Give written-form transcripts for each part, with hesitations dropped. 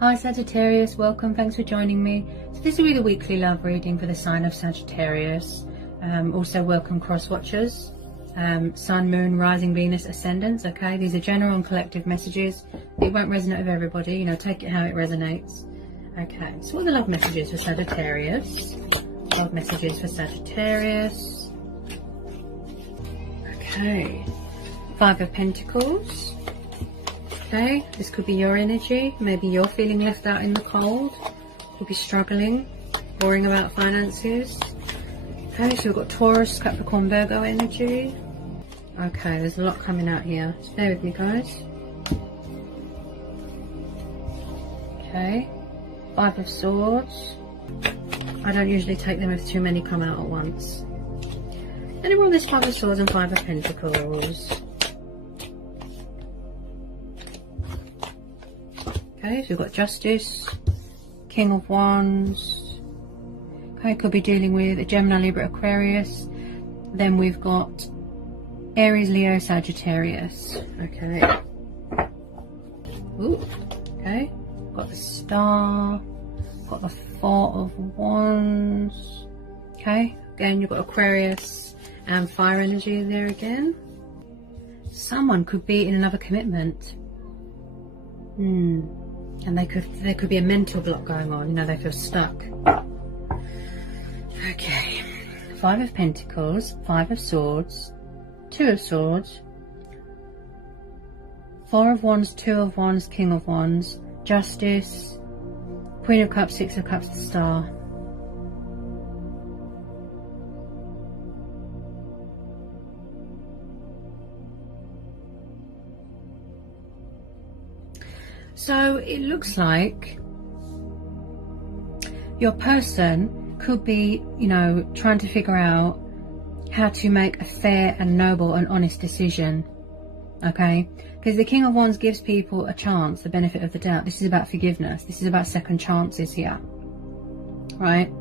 Hi Sagittarius, welcome, thanks for joining me. So this will be the weekly love reading for the sign of Sagittarius. Also welcome cross watchers, Sun, Moon, Rising, Venus, Ascendants. Okay, these are general and collective messages. It won't resonate with everybody, you know, take it how it resonates. Okay, so what are the love messages for Sagittarius? Love messages for Sagittarius. Okay, Five of Pentacles. Okay, this could be your energy. Maybe you're feeling left out in the cold. Could be struggling, worrying about finances. Okay, so we've got Taurus, Capricorn, Virgo energy. Okay, there's a lot coming out here. Just bear with me, guys. Okay, Five of Swords. I don't usually take them if too many come out at once. Then we're on this Five of Swords and Five of Pentacles. Okay, so we've got Justice, King of Wands. Okay, could be dealing with a Gemini, Libra, Aquarius. Then we've got Aries, Leo, Sagittarius. Okay. Ooh, okay. Got the Star. Got the Four of Wands. Okay, again you've got Aquarius and fire energy there again. Someone could be in another commitment. And there could be a mental block going on, you know, they feel stuck. Okay, Five of Pentacles, Five of Swords, Two of Swords, Four of Wands, Two of Wands, King of Wands, Justice, Queen of Cups, Six of Cups, the Star. So it looks like your person could be, you know, trying to figure out how to make a fair and noble and honest decision. Okay, because the King of Wands gives people a chance, the benefit of the doubt. This is about forgiveness. This is about second chances here, right?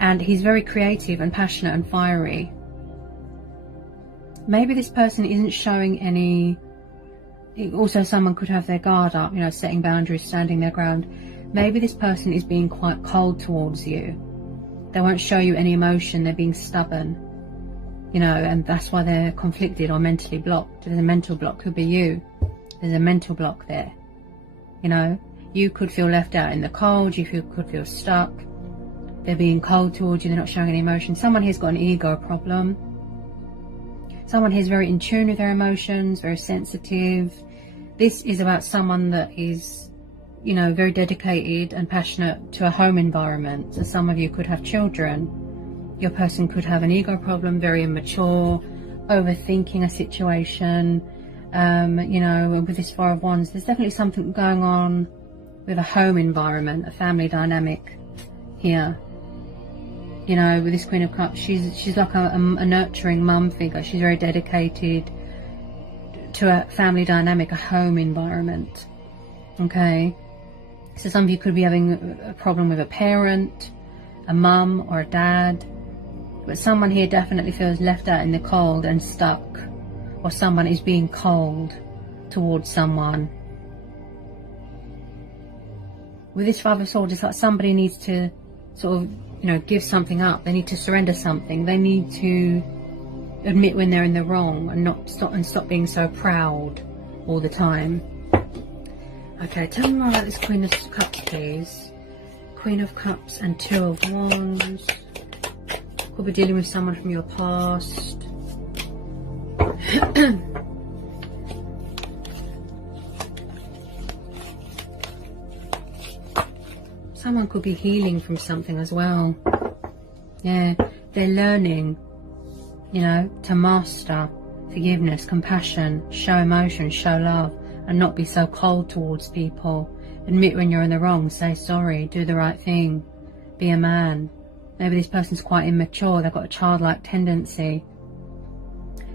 And he's very creative and passionate and fiery. Maybe this person isn't showing any. Also, someone could have their guard up, you know, setting boundaries, standing their ground. Maybe this person is being quite cold towards you. They won't show you any emotion. They're being stubborn, you know, and that's why they're conflicted or mentally blocked. There's a mental block. Could be you. There's a mental block there. You know, you could feel left out in the cold. You could feel stuck. They're being cold towards you. They're not showing any emotion. Someone here's got an ego problem. Someone here's very in tune with their emotions, very sensitive. This is about someone that is, you know, very dedicated and passionate to a home environment. So some of you could have children. Your person could have an ego problem, very immature, overthinking a situation. You know, with this Four of Wands, there's definitely something going on with a home environment, a family dynamic here. You know, with this Queen of Cups, she's like a nurturing mum figure. She's very dedicated to a family dynamic, a home environment. Okay, so some of you could be having a problem with a parent, a mum or a dad, but someone here definitely feels left out in the cold and stuck, or someone is being cold towards someone. With this Five of Swords, it's like somebody needs to sort of, you know, give something up. They need to surrender something. They need to admit when they're in the wrong and stop being so proud all the time. Okay, tell me more about this Queen of Cups, please. Queen of Cups and Two of Wands. Could be dealing with someone from your past. Someone could be healing from something as well. Yeah, they're learning, you know, to master forgiveness, compassion, show emotion, show love, and not be so cold towards people. Admit when you're in the wrong, say sorry, do the right thing, be a man. Maybe this person's quite immature, they've got a childlike tendency.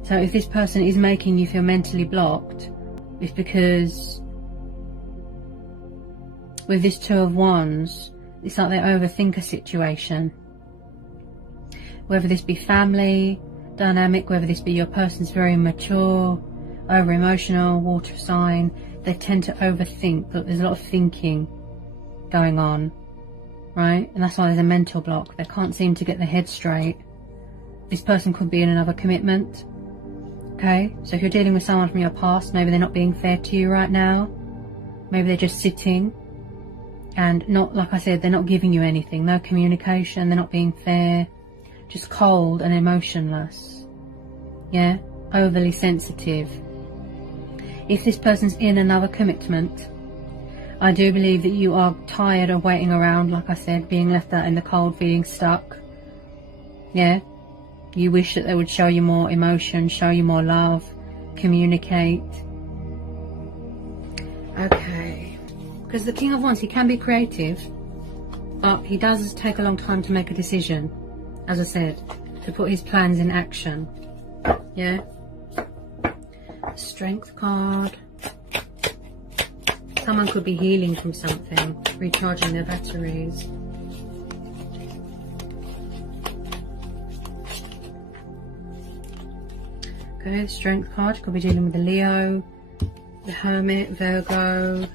So if this person is making you feel mentally blocked, it's because with this Two of Wands, it's like they overthink a situation. Whether this be family dynamic, whether this be your person's very mature, over emotional, water sign. They tend to overthink. Look, there's a lot of thinking going on, right? And that's why there's a mental block. They can't seem to get their head straight. This person could be in another commitment. Okay, so if you're dealing with someone from your past, maybe they're not being fair to you right now. Maybe they're just sitting and not, like I said, they're not giving you anything. No communication, they're not being fair. Just cold and emotionless. Yeah, overly sensitive. If this person's in another commitment, I do believe that you are tired of waiting around, like I said, being left out in the cold, feeling stuck. Yeah, you wish that they would show you more emotion, show you more love, communicate. Okay, because the King of Wands, he can be creative, but he does take a long time to make a decision, as I said, to put his plans in action. Yeah. Strength card. Someone could be healing from something, recharging their batteries. Okay, Strength card. Could be dealing with the Leo, the Hermit, Virgo.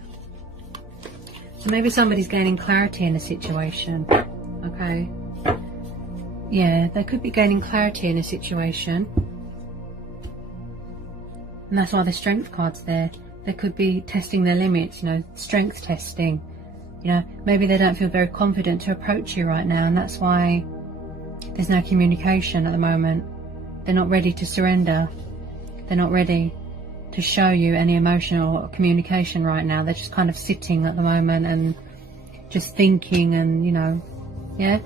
So maybe somebody's gaining clarity in a situation. Okay. Yeah, they could be gaining clarity in a situation. And that's why the Strength card's there. They could be testing their limits, you know, strength testing. You know, maybe they don't feel very confident to approach you right now, and that's why there's no communication at the moment. They're not ready to surrender. They're not ready to show you any emotional communication right now. They're just kind of sitting at the moment and just thinking and, you know, yeah.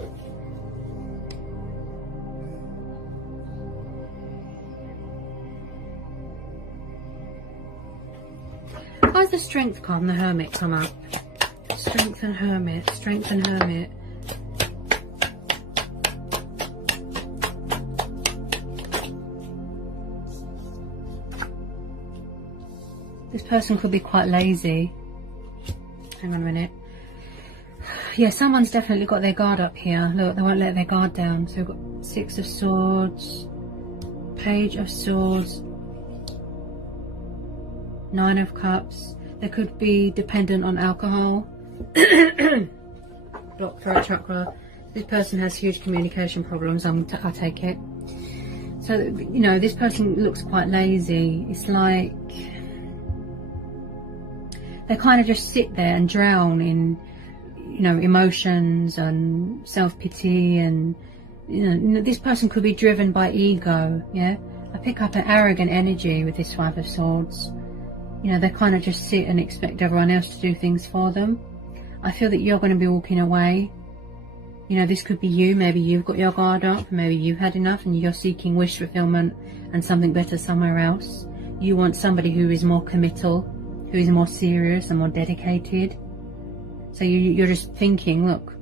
Why's the Strength card and the Hermit come up? Strength and Hermit, Strength and Hermit. This person could be quite lazy. Hang on a minute. Yeah, someone's definitely got their guard up here. Look, they won't let their guard down. So we've got Six of Swords, Page of Swords, Nine of Cups. They could be dependent on alcohol. Blocked throat chakra. This person has huge communication problems, I take it. So, you know, this person looks quite lazy. It's like they kind of just sit there and drown in, you know, emotions and self-pity, and, you know, this person could be driven by ego. Yeah, I pick up an arrogant energy with this Five of Swords. You know, they kind of just sit and expect everyone else to do things for them. I feel that you're going to be walking away. You know, this could be you. Maybe you've got your guard up. Maybe you've had enough and you're seeking wish fulfillment and something better somewhere else. You want somebody who is more committal, who is more serious and more dedicated. So you're just thinking, look,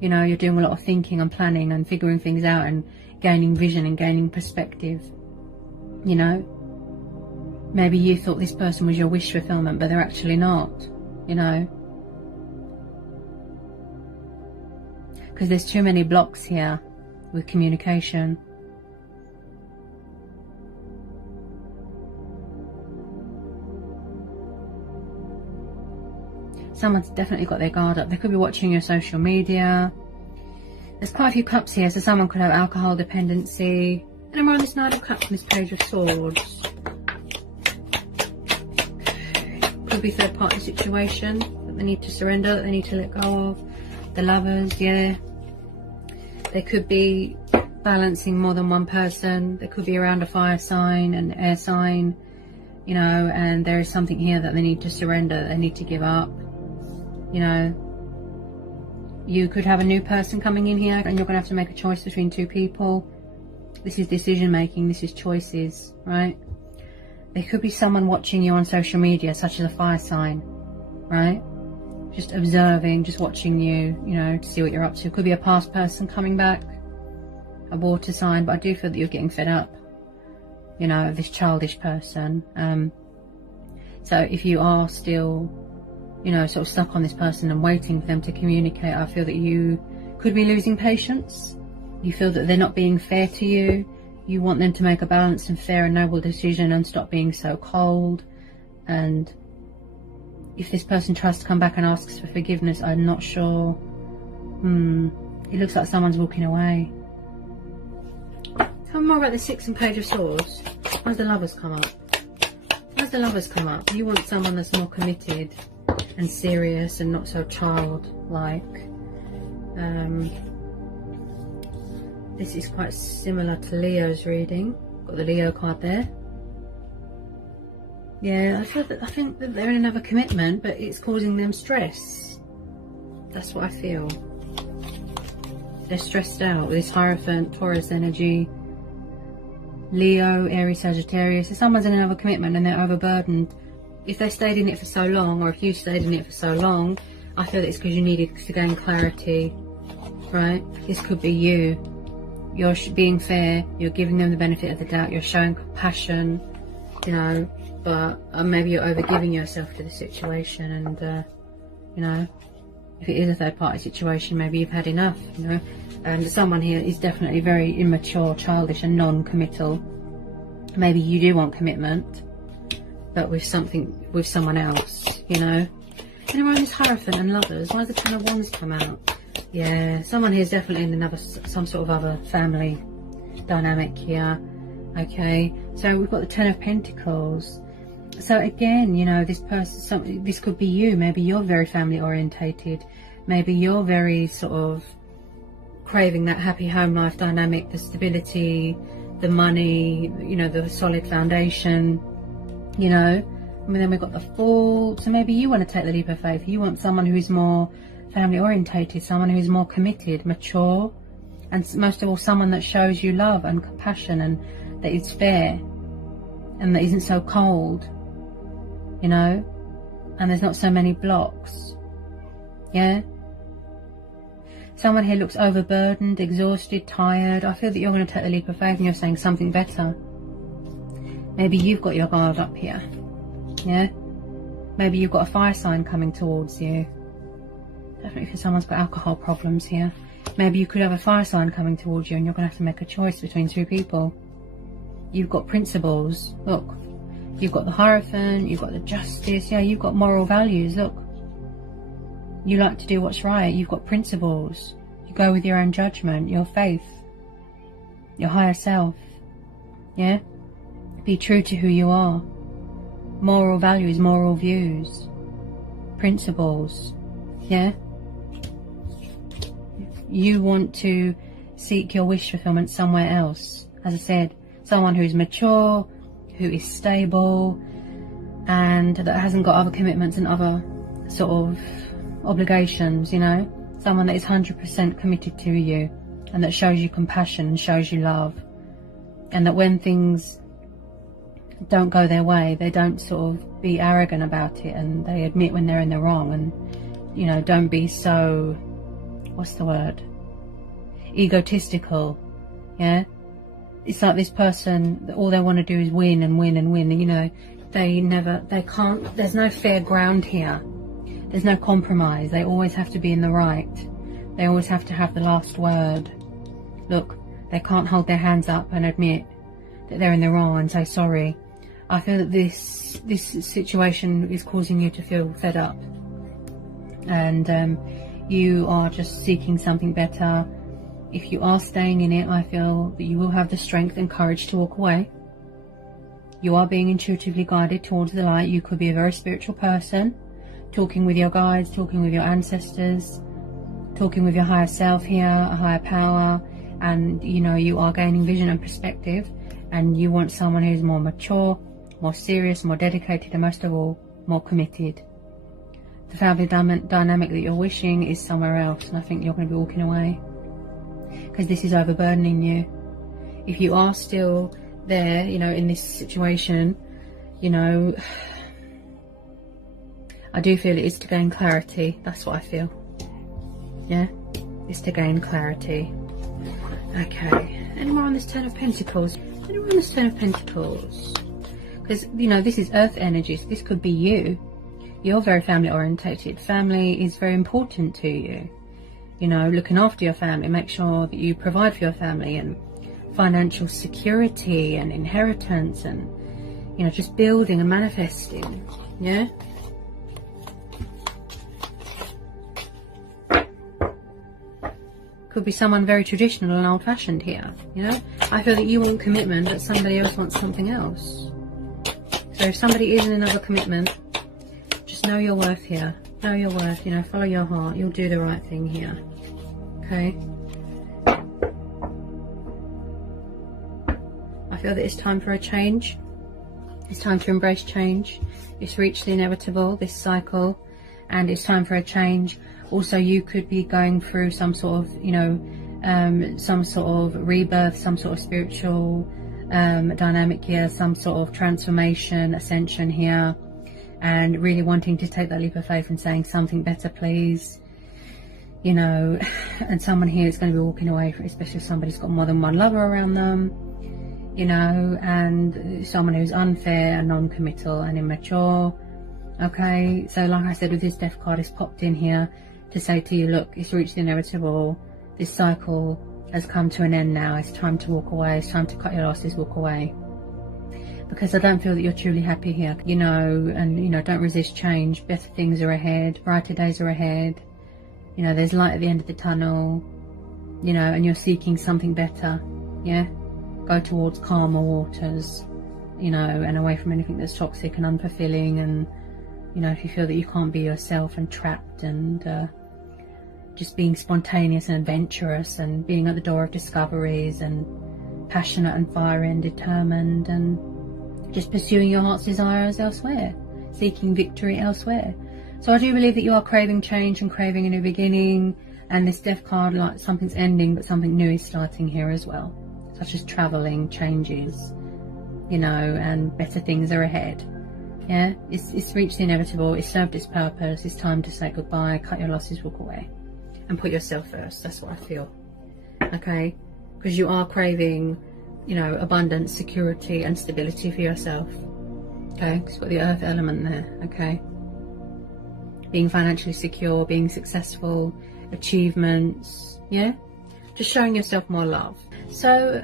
you know, you're doing a lot of thinking and planning and figuring things out and gaining vision and gaining perspective. You know, maybe you thought this person was your wish fulfillment, but they're actually not, you know. Because there's too many blocks here with communication. Someone's definitely got their guard up. They could be watching your social media. There's quite a few cups here, so someone could have alcohol dependency. And we're on this Knight of Cups and this Page of Swords. Could be third party situation that they need to surrender, that they need to let go of. The Lovers, yeah. They could be balancing more than one person. They could be around a fire sign, an air sign, you know, and there is something here that they need to surrender, that they need to give up. You know, you could have a new person coming in here and you're going to have to make a choice between two people. This is decision making, this is choices, right? There could be someone watching you on social media, such as a fire sign, right? Just observing, just watching you, you know, to see what you're up to. It could be a past person coming back, a water sign, but I do feel that you're getting fed up, you know, of this childish person. So if you are still, you know, sort of stuck on this person and waiting for them to communicate, I feel that you could be losing patience. You feel that they're not being fair to you. You want them to make a balanced and fair and noble decision and stop being so cold. And if this person tries to come back and asks for forgiveness, I'm not sure. It looks like someone's walking away. Tell me more about the Six and Page of Swords. Why does the Lovers come up? Why does the Lovers come up? You want someone that's more committed and serious and not so childlike. This is quite similar to Leo's reading. Got the Leo card there. Yeah, I think that they're in another commitment, but it's causing them stress. That's what I feel. They're stressed out with this Hierophant, Taurus energy, Leo, Aries, Sagittarius. If someone's in another commitment and they're overburdened, if they stayed in it for so long, or if you stayed in it for so long, I feel that it's because you needed to gain clarity, right? This could be you. You're being fair, you're giving them the benefit of the doubt, you're showing compassion, you know, but maybe you're overgiving yourself to the situation, and, you know, if it is a third party situation, maybe you've had enough, you know. Someone here is definitely very immature, childish and non-committal. Maybe you do want commitment, but with someone else, you know. And around this Hierophant and Lovers, why does the Ten of Wands come out? Yeah, someone here is definitely in some sort of other family dynamic here. Okay, so we've got the Ten of Pentacles. So again, you know, this person, this could be you. Maybe you're very family orientated. Maybe you're very sort of craving that happy home life dynamic, the stability, the money, you know, the solid foundation, you know. And then we've got the Fool. So maybe you want to take the leap of faith. You want someone who is more family orientated, someone who is more committed, mature, and most of all, someone that shows you love and compassion, and that is fair, and that isn't so cold, you know, and there's not so many blocks. Yeah. Someone here looks overburdened, exhausted, tired. I feel that you're going to take the leap of faith and you're saying something better. Maybe you've got your guard up here. Yeah. Maybe you've got a fire sign coming towards you. Definitely if someone's got alcohol problems here. Maybe you could have a fire sign coming towards you and you're going to have to make a choice between two people. You've got principles. Look. You've got the Hierophant. You've got the Justice. Yeah, you've got moral values. Look. You like to do what's right. You've got principles. You go with your own judgment, your faith, your higher self. Yeah? Be true to who you are. Moral values, moral views, principles. Yeah? You want to seek your wish fulfillment somewhere else. As I said, someone who's mature, who is stable, and that hasn't got other commitments and other sort of obligations, you know. Someone that is 100% committed to you, and that shows you compassion and shows you love, and that when things don't go their way, they don't sort of be arrogant about it, and they admit when they're in the wrong, and, you know, don't be so, what's the word, egotistical. Yeah, it's like this person, all they want to do is win and win and win, you know. They can't, there's no fair ground here. There's no compromise. They always have to be in the right. They always have to have the last word. Look, they can't hold their hands up and admit that they're in the wrong and say sorry. I feel that this situation is causing you to feel fed up, and you are just seeking something better. If you are staying in it, I feel that you will have the strength and courage to walk away. You are being intuitively guided towards the light. You could be a very spiritual person, talking with your guides, talking with your ancestors, talking with your higher self here, a higher power, and, you know, you are gaining vision and perspective, and you want someone who's more mature, more serious, more dedicated, and most of all, more committed. The family dynamic that you're wishing is somewhere else, and I think you're going to be walking away, because this is overburdening you. If you are still there, you know, in this situation, you know, I do feel it is to gain clarity. That's what I feel. Yeah, it's to gain clarity. Okay, any more on this Ten of Pentacles? Any more on this Ten of Pentacles? Because, you know, this is earth energies. This could be you. You're very family orientated. Family is very important to you. You know, looking after your family. Make sure that you provide for your family and financial security and inheritance, and you know, just building and manifesting. Yeah. Could be someone very traditional and old-fashioned here. You know, I feel that you want commitment, but somebody else wants something else. So if somebody is in another commitment, just know your worth here. Know your worth. You know, follow your heart. You'll do the right thing here. Okay. I feel that it's time for a change. It's time to embrace change. It's reached the inevitable, this cycle, and it's time for a change. Also, you could be going through some sort of, you know, some sort of rebirth, some sort of spiritual dynamic here, some sort of transformation, ascension here, and really wanting to take that leap of faith and saying something better, please. You know, and someone here is going to be walking away, especially if somebody's got more than one lover around them, you know, and someone who's unfair and non-committal and immature. Okay, so like I said, with this death card, it's popped in here to say to you, look, it's reached the inevitable. This cycle has come to an end now. It's time to walk away. It's time to cut your losses, walk away. Because I don't feel that you're truly happy here, you know, and, you know, don't resist change. Better things are ahead. Brighter days are ahead. You know, there's light at the end of the tunnel, you know, and you're seeking something better. Yeah. Go towards calmer waters, you know, and away from anything that's toxic and unfulfilling. And, you know, if you feel that you can't be yourself and trapped, and just being spontaneous and adventurous and being at the door of discoveries and passionate and fiery and determined and just pursuing your heart's desires elsewhere, seeking victory elsewhere. So I do believe that you are craving change and craving a new beginning, and this death card, like something's ending but something new is starting here as well, such as traveling, changes, you know, and better things are ahead. Yeah, it's reached the inevitable. It's served its purpose. It's time to say goodbye, cut your losses, walk away, and put yourself first. That's what I feel. Okay, because you are craving, you know, abundance, security, and stability for yourself. Okay, it's got the earth element there. Okay, being financially secure, being successful, achievements. Yeah, just showing yourself more love. So,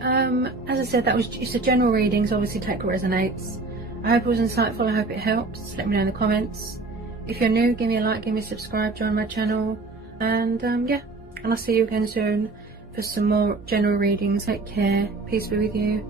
as I said, that was just a general reading. So obviously, take what resonates. I hope it was insightful. I hope it helps. Let me know in the comments. If you're new, give me a like, give me a subscribe, join my channel, and yeah, and I'll see you again soon for some more general readings. Take care. Peace be with you.